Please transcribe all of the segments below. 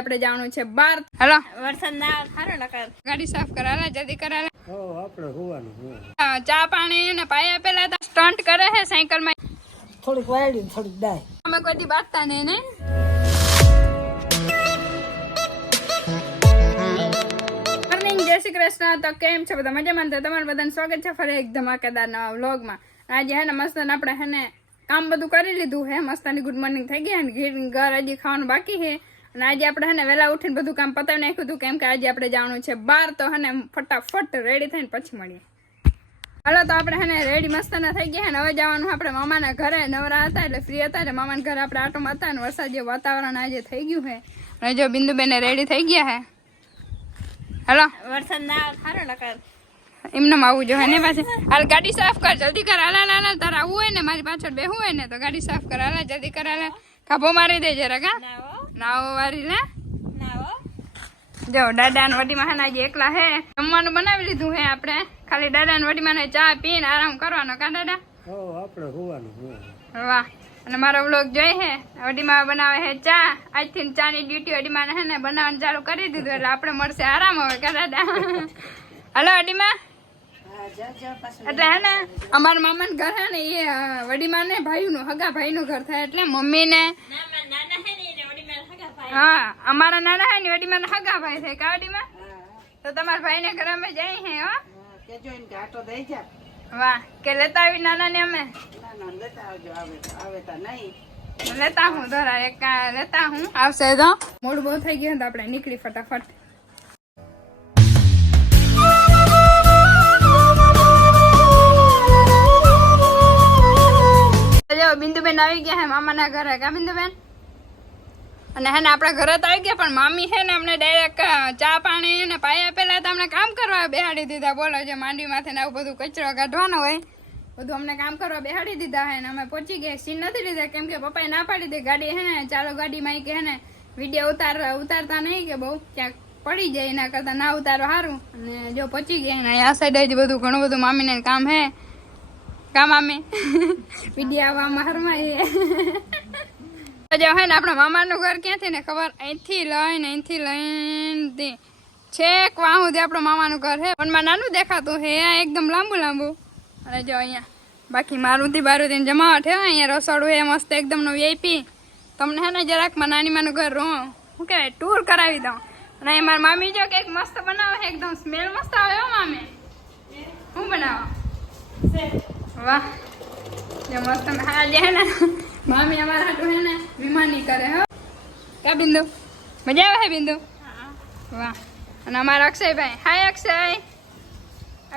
આપણે જવાનું છે બાર. હેલો વરસાદ ના સારો લકાર ગાડી સાફ કરાલા જલ્દી કરાલા. આપણે હોવાનું ચા પાણી ને પાયા પેલા તો સ્ટન્ટ કરે છે સાયકલ માં. થોડીક વાયડી થોડીક ડાય અમે કોઈ દી બાંધતા નહીં ને. મોર્નિંગ, જય શ્રી કૃષ્ણ. તો કેમ છો બધા? મજામાં? તો તમારું બધાનું સ્વાગત છે ફરી એક ધમાકેદાર નવા વ્લોગમાં. આજે હે ને મસ્ત આપણે હે ને કામ બધું કરી લીધું હે. મસ્તાની ગુડ મોર્નિંગ થઈ ગયા ને ઘર હજી ખાવાનું બાકી છે. અને આજે આપણે હે ને વહેલા ઉઠીને બધું કામ પતાવી નાખ્યું હતું, કેમ કે આજે આપણે જવાનું છે બહાર. તો હે ને ફટાફટ રેડી થઈને પછી મળીએ. હાલો, તો આપણે હે ને રેડી મસ્તના થઈ ગયા ને હવે જવાનું આપણે મામાના ઘરે. નવરા હતા એટલે ફ્રી હતા એટલે મામાના ઘરે આપણે આટોમાં હતા ને વરસાદ જેવું વાતાવરણ આજે થઈ ગયું છે. અને જો બિંદુબેન રેડી થઈ ગયા છે. હાલો, વરસાદ ના સારો લકાર એમને આવું જોઈએ ને પાછી. હાલ ગાડી સાફ કર, જલ્દી કર. હાલા તારા આવું હોય ને મારી પાછળ બેહવું હોય ને તો ગાડી સાફ કર. હાલા જલ્દી કર. હાલા ખાભો મારી દે જરા. કા નાવો વારી લે. જો દાદા ને વડીમાં હે ને આજે એકલા હે. જમવાનું બનાવી લીધું હે આપણે. ખાલી દાદા ને વડીમાં ને ચા પીને આરામ કરવાનો. કા દાદા? આપણે હોવાનું. વાહ. અને મારો વ્લોગ જોઈ હે. વડીમાં બનાવે હે ચા. આજથી ચા ની ડ્યુટી વડીમાં હે ને બનાવવાનું ચાલુ કરી દીધું એટલે આપણે મળશે આરામ હવે. કા દાદા? હલો વડીમાં. એટલે હે ને અમારા મામા ઘર હે ને એ વડીમાં ને ભાઈ નું હગા ભાઈ નું ઘર થાય એટલે મમ્મી ને હા અમારા નાના હે ને વડીમાં ને હગા ભાઈ થાય. કા વડીમાં? તો તમારા ભાઈ ને ઘર અમે જઈ હે. હો વાહ. કે લેતા આવી નાના ને અમે લેતા હું ધરા એક લેતા હું આવશે તો મોડું બહુ થઈ ગયું તો આપણે નીકળી ફટાફટ. બિંદુબેન આવી ગયા હે મામાના ઘરે. કા બિંદુબેન? અને હે ને આપણા ઘરે તો આવી ગયા પણ મામી હે ને અમને ડાયરેક્ટ ચા પાણી ને પાયા પેલા તો અમને કામ કરવા બેહાડી દીધા. બોલો, જે માંડી માથે ને આવું બધું કચરો કાઢવાનો હોય બધું અમને કામ કરવા બેહાડી દીધા હે. ને અમે પહોંચી ગયા. સીન નથી લીધા કેમ કે પપ્પાએ ના પાડી દે ગાડી હે ને ચાલો ગાડીમાં કે હે ને વિડીયો ઉતારતા નહીં કે બહુ ક્યાંક પડી જાય એના કરતા ના ઉતારો સારું. અને જો પહોંચી ગયા ને આ સાઈડ જ બધું ઘણું બધું મામીને કામ હે. કામ મામી વિડીયો આવવામાં હરમાય જો હે ને આપણા મામાનું ઘર ક્યાંથી ને ખબર? અહીંથી લઈને છેક વાહ સુધી આપણું મામાનું ઘર હે. પણ નાનું દેખાતું હે એકદમ લાંબુ. અને જો અહીંયા બાકી મારુતિ જમાવટ હે. અહીંયા રસોડું હે મસ્ત એકદમ નું વીઆઈપી. તમને હે ને જરાક માં નાની માનું ઘર શું કહેવાય ટૂર કરાવી દઉં. અને અહીંયા મારી મામી જો કે મસ્ત બનાવે છે. એકદમ સ્મેલ મસ્ત આવે. હો મામી શું બનાવો? વાહ જો મસ્ત. હા જે હે ને મામી અમારા હાટું હે ને વિમાની કરે. હો કા બિંદુ? મજા આવે હે બિંદુ? વાહ. અને અમારા અક્ષયભાઈ. હાય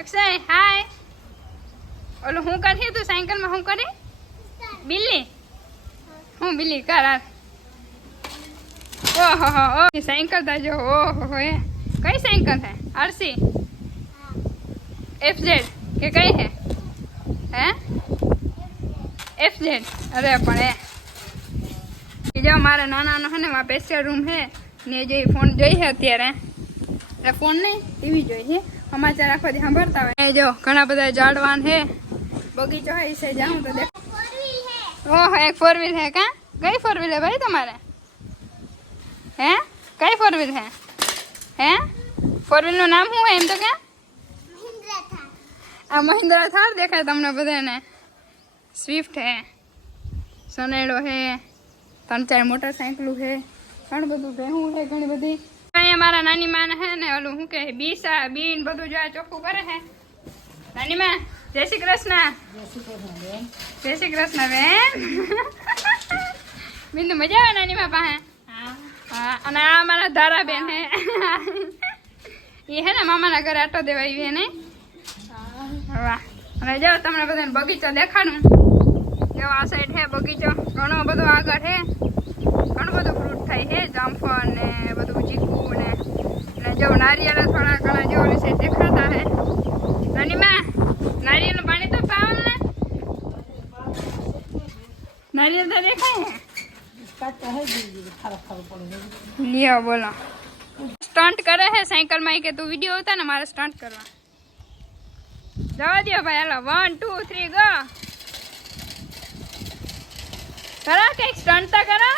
અક્ષય હાય. ઓલું હું કરી તું સાયકલમાં? શું કરી? બિલ્લી? હું બિલ્લી કર. ઓહો સાયકલ તા જો. ઓહો એ કઈ સાયકલ હે? આરસી FZ કે કઈ હે? FZ? અરે પણ એ જો મારા નાનાનો હે ને સ્પેશિયલ રૂમ હે ને જે ફોન જોઈ છે અત્યારે. એટલે ફોન નહીં ટીવી જોઈ છે. સમાચાર આખો દી સાંભળતા હોય. એ જો ઘણા બધા ઝાડવાન હે. બગીચો હે છે જાઉં તો દેખ. ઓહો એક 4 વ્હીલ હે. કા કઈ 4 વ્હીલ હે ભાઈ તમારે? હે કઈ 4 વ્હીલ હે? 4 વ્હીલ નું નામ શું હે એમ તો? કે આ મહિન્દ્રા થાર દેખાય તમને બધાને. સ્વિફ્ટ હે, સોનેડો હે, 3-4 મોટરસાઇકલું હે, ઘણું બધું ભેહું હે ઘણી બધી. અહીંયા મારા નાની માં હે ને ઓલું શું કે બીન બધું જો ચોખ્ખું કરે હે. નાની માં જય શ્રી કૃષ્ણ. જય શ્રી કૃષ્ણ બેન. બિંદુ મજા આવે નાની માં પાસે? હા. અને આ મારા ધારા બેન હે. એ હે ને મામાના ઘરે આટો દેવા આવી હે ને. વાહ. અને જો તમને બધાને બગીચો દેખાડું. જો આ સાઈડ હે બગીચો ઘણો બધો આગળ હે. ઘણું બધું ફ્રૂટ થાય છે. જામફળ ને બધું ચીકુ ને જો નારિયેળ થોડા ઘણા જો ઓલી સાઈડ દેખાતા હે. નાની માં નારિયેળનું પાણી તો પાવ ને. નારિયેળ તો દેખાય હે. લ્યો બોલો. સ્ટન્ટ કરે હે સાયકલ માં કે તું વિડીયો ઉતાર ને મારે સ્ટન્ટ કરવા. જવા દો ભાઈ. હાલો 1 2 3 ગો. કરા કઈક સ્ટન્ટ તો કરા.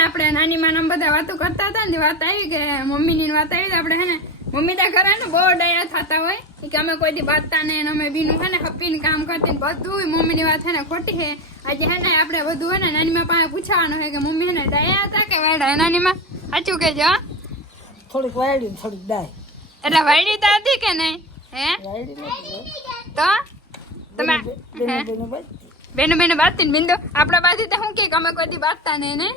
ને આપણે નાની માં બધા વાતો કરતા હતા ને વાત આવી કે મમ્મી ની વાત આવી આપણે હે ને મમ્મી તા ઘરે ને બહુ ડાયા થતા હોય કે અમે કોઈ દી બાતતા ને અમે બીનું હે ને હપીને કામ કરતી બધું મમ્મી ની વાત હે ને ખોટી છે આજે હે ને આપણે બધું હે ને નાની માં પાસે પૂછવાનું છે કે મમ્મી હે ને ડાયા હતા કે વાયડા નાની માં સાચું કેજો થોડીક વાયડી થોડીક ડાય એટલે વાયડી તો હતી કે નહીં હે વાયડી નથી તો તમે બેનો બેનો બાતતી ને બિંદુ આપણા બાજુ તો શું કે અમે કોઈ દી બાતતા નહીં ને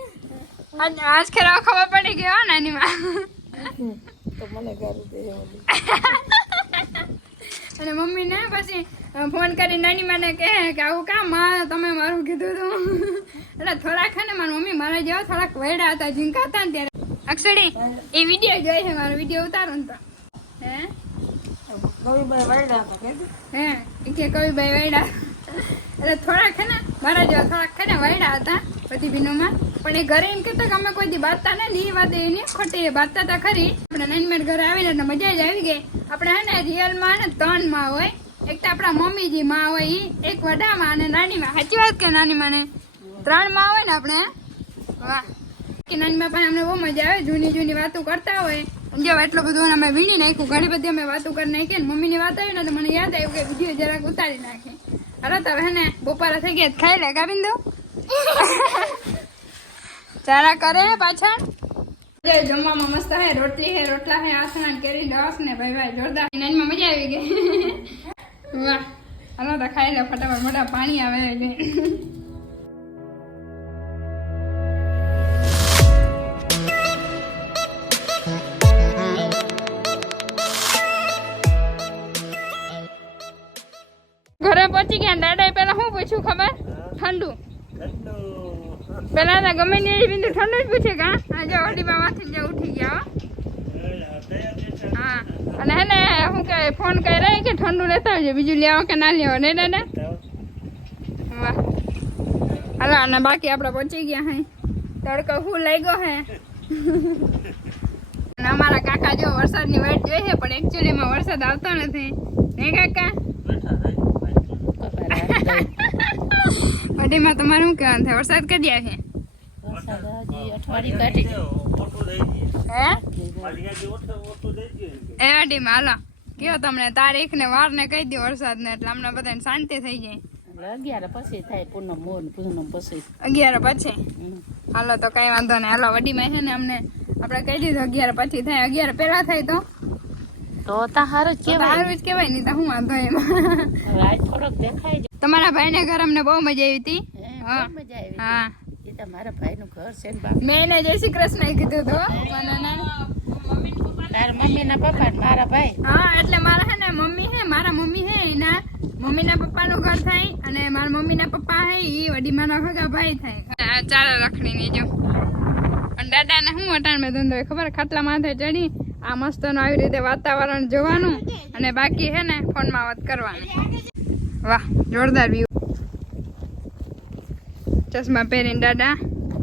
આજ ખેરા ખબર પડી ગયો નાની માં તો મને ગારું દે અને મમ્મી ને પછી ફોન કરી નાની માને કહે કે આવું કામ માં તમે મારું કીધું તું એટલે થોડાક ને મારી મમ્મી મારા જેવા થોડાક વૈડા હતા ઝીંકા હતા ને ત્યારે અક્ષડી એ વિડીયો જોઈ છે મારો વિડીયો ઉતારો ને તો હે કવિભાઈ વાયડા હતા કે હે એ કે કવિભાઈ વૈડા એટલે થોડાક છે ને મારા જેવા થોડાક છે ને વૈડા હતા બધી બિનોમાં પણ એ ઘરે એમ કહેતા કે અમે કોઈ દી બાતતા ને એ વાત એની ખોટી બાતતા હતા ખરી આપણે નાની મેં ઘરે આવીને એટલે મજા જ આવી ગઈ આપણે હે ને રિયલમાં ને 3 માં હોય એક તો આપણા મમ્મીજી માં હોય ઈ એક વડા માં અને નાની માં સાચી વાત કે નાની માં ને 3 માં હોય ને આપણે વાહ કે નાની માં પણ અમને બહુ મજા આવે જૂની વાતો કરતા હોય જો એટલું બધું અમે વીણી નાખ્યું ઘણી બધી અમે વાતો કરી નાખી ને મમ્મી ની વાત આવી ને તો મને યાદ આવ્યું કે વિડીયો જરાક ઉતારી નાખી અરે તો હે ને બપોરે થઈ ગયા ખાઈ લે કા બિંદુ ચારા કરે પાછળ જમવામાં મસ્ત હે રોટલી હે રોટલા હે આસણ કેરી રસ ને ભાઈ જોરદાર નાનીમાં મજા આવી ગઈ વાહ હાલો તો ખાઈ લે ફટાફટ મોટા પાણી આવે ઘરે પહોંચી ગયા દાદાએ પેલા શું પૂછ્યું ખબર ઠંડુ પેલા તો ગમે ને બિંદુ ઠંડુ જ પૂછે કા આજે ઓડીમાં માંથી જ ઉઠી ગયા હા અને હે ને હું કે ફોન કર્યો કે ઠંડુ લેતા આવજો બીજું લેવા કે ના લેવા ને દાદા વાહ હાલો અને બાકી આપણે પહોંચી ગયા હે તડકો શું લાગ્યો હે અને અમારા કાકા જો વરસાદની વાટ જોઈ છે પણ એકચ્યુઅલીમાં વરસાદ આવતો નથી ને કાકા અડીમાં તમારે શું કહેવાનું થાય વરસાદ કદી આવે એ અડીમાં હાલો કયો તમને તારીખ ને વાર ને કહી દો વરસાદ ને એટલે અમને બધાને શાંતિ થઈ જાય 11 પછી થાય પૂનમ પછી 11 પછી હાલો તો કઈ વાંધો નહીં હાલો વડીમાં છે ને અમને આપણે કહી દીધું 11 પછી થાય 11 પહેલા થાય તો હારું જ કેવાય નહીં તો હું વાંધો એમાં રાત થોડોક દેખાય છે તમારા ભાઈ ને ઘર અમને બહુ મજા આવી હતી હા મજા આવી હા એ તો મારા ભાઈ નું ઘર છે ને બાપ મેં એને જય શ્રી કૃષ્ણ કીધું તો તારા મમ્મી ના પપ્પા ને મારા ભાઈ હા એટલે મારા હે ને મમ્મી હે મારા મમ્મી હે એના મમ્મી ના પપ્પા નું ઘર થાય અને મારા મમ્મી ના પપ્પા હે ઈ વડી મારા હગા ભાઈ થાય ચાલો રખડી ની જો અને દાદા ને હું અટાણ મેં ધંધો ખબર ખાટલા માથે ચડી આ મસ્ત નું આવી રીતે વાતાવરણ જોવાનું અને બાકી હે ને ફોન માં વાત કરવાની વાહ જોરદાર વ્યૂ ચશ્મા પહેરીને દાદા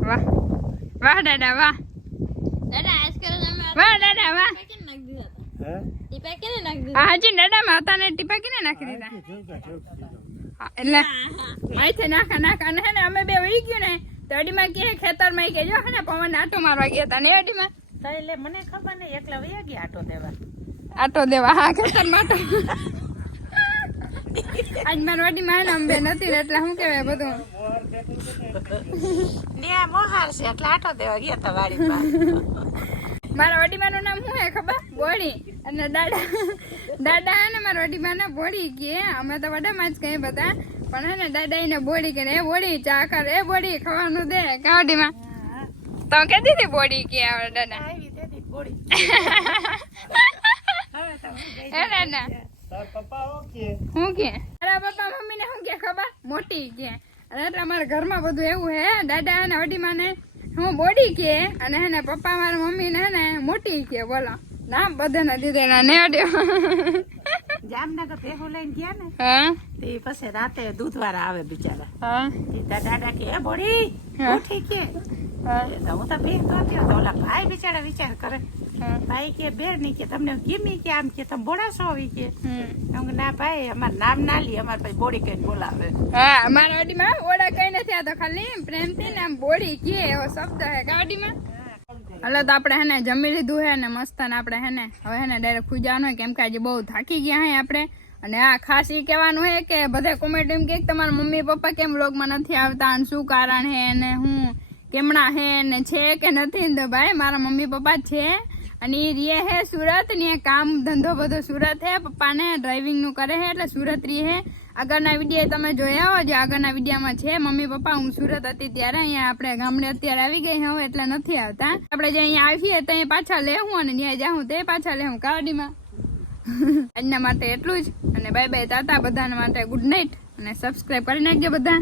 વાહ વાહ દાદા વાહ વાહ દાદા વાહ હાજી દાદા માતા ને ટીપા કેને નાખી દીધા એટલે માથે નાખા અને હે ને અમે બે વહી ગયું ને તો અડીમાં કે ખેતર માં કે જો હે ને પવન આટો મારવા ગયા હતા ને અડીમાં એટલે મને ખબર નહીં એકલા વયા ગયા આટો દેવા હા ખેતર માં આજ મારી વાડી માં અંબે નથી એટલે શું કેવાય બધું મોહાર છે એટલે આટો દેવા ગયા તા વાડી મારા વડીમા નું નામ શું હે ખબર બોડી અને દાદા હે ને મારા વડીમા ને બોડી કે અમે તો વડામાં જ કઈ બધા પણ હે ને દાદા એને બોડી કે એ બોડી ચા કર એ બોડી ખાવાનું દે કાવડીમાં તો કેતી હતી બોડી કે આવડે દાદા હે દાદા હું કે મારા પપ્પા મમ્મી ને શું કે ખબર મોટી કે અને એટલે અમારા ઘરમાં બધું એવું હે દાદા અને વડીમા ને હું બોડી કે અને હે ને પપ્પા મારા મમ્મી ને હે ને મોટી કે બોલો નામ બધાને દીધેલા ને અડ્યો જામનગર ભેગું લઈને ગયા ને હા તે પછી રાતે દૂધ વાળા આવે બિચારા હા દાદા કે બોડી ઉઠી કે તો હું તો બેન કરતી હતો ઓલા ભાઈ બિચારા વિચાર કરે ભાઈ કે બેર નહીં કે તમને ગમી કે આમ કે તમે બોડા છો આવી કે એમ કે ના ભાઈ અમાર નામ ના લી અમાર ભાઈ બોડી કઈ બોલાવે હા અમારા વાડીમાં ઓડા કઈ નથી આ તો ખાલી પ્રેમથી ને આમ બોડી કે એવો શબ્દ હે ગાડીમાં એટલે તો આપણે હેને જમી લીધું હે ને મસ્ત ને આપણે હેને હવે હેને ડાયરેક્ટ ખુજાવાનું હોય કેમ કે આજે બહુ થાકી ગયા હે આપણે અને આ ખાસ એ કહેવાનું હે કે બધા કોમેન્ટ એમ કે તમારા મમ્મી પપ્પા કેમ વ્લોગમાં નથી આવતા અને શું કારણ હે ને હું કેમણા હે ને છે કે નથી તો ભાઈ મારા મમ્મી પપ્પા છે અને એ રીએ હે સુરત ને કામ ધંધો બધો સુરત હે પપ્પાને ડ્રાઇવિંગ નું કરે હે એટલે સુરત રીએ હે આગળના વિડીયો તમે જોયા હો જે આગળના વિડીયોમાં છે મમ્મી પપ્પા હું સુરત હતી ત્યારે અહીંયા આપણે ગામડે અત્યારે આવી ગઈ હવે એટલે નથી આવતા આપણે જે અહીંયા આવીએ ત્યાં પાછા લેવું અને ત્યાં જાઉં તે પાછા લેવું ગાડીમાં આજના માટે એટલું જ અને બાય બાય તાતા બધાના માટે ગુડ નાઇટ અને સબસ્ક્રાઇબ કરી નાખજો બધા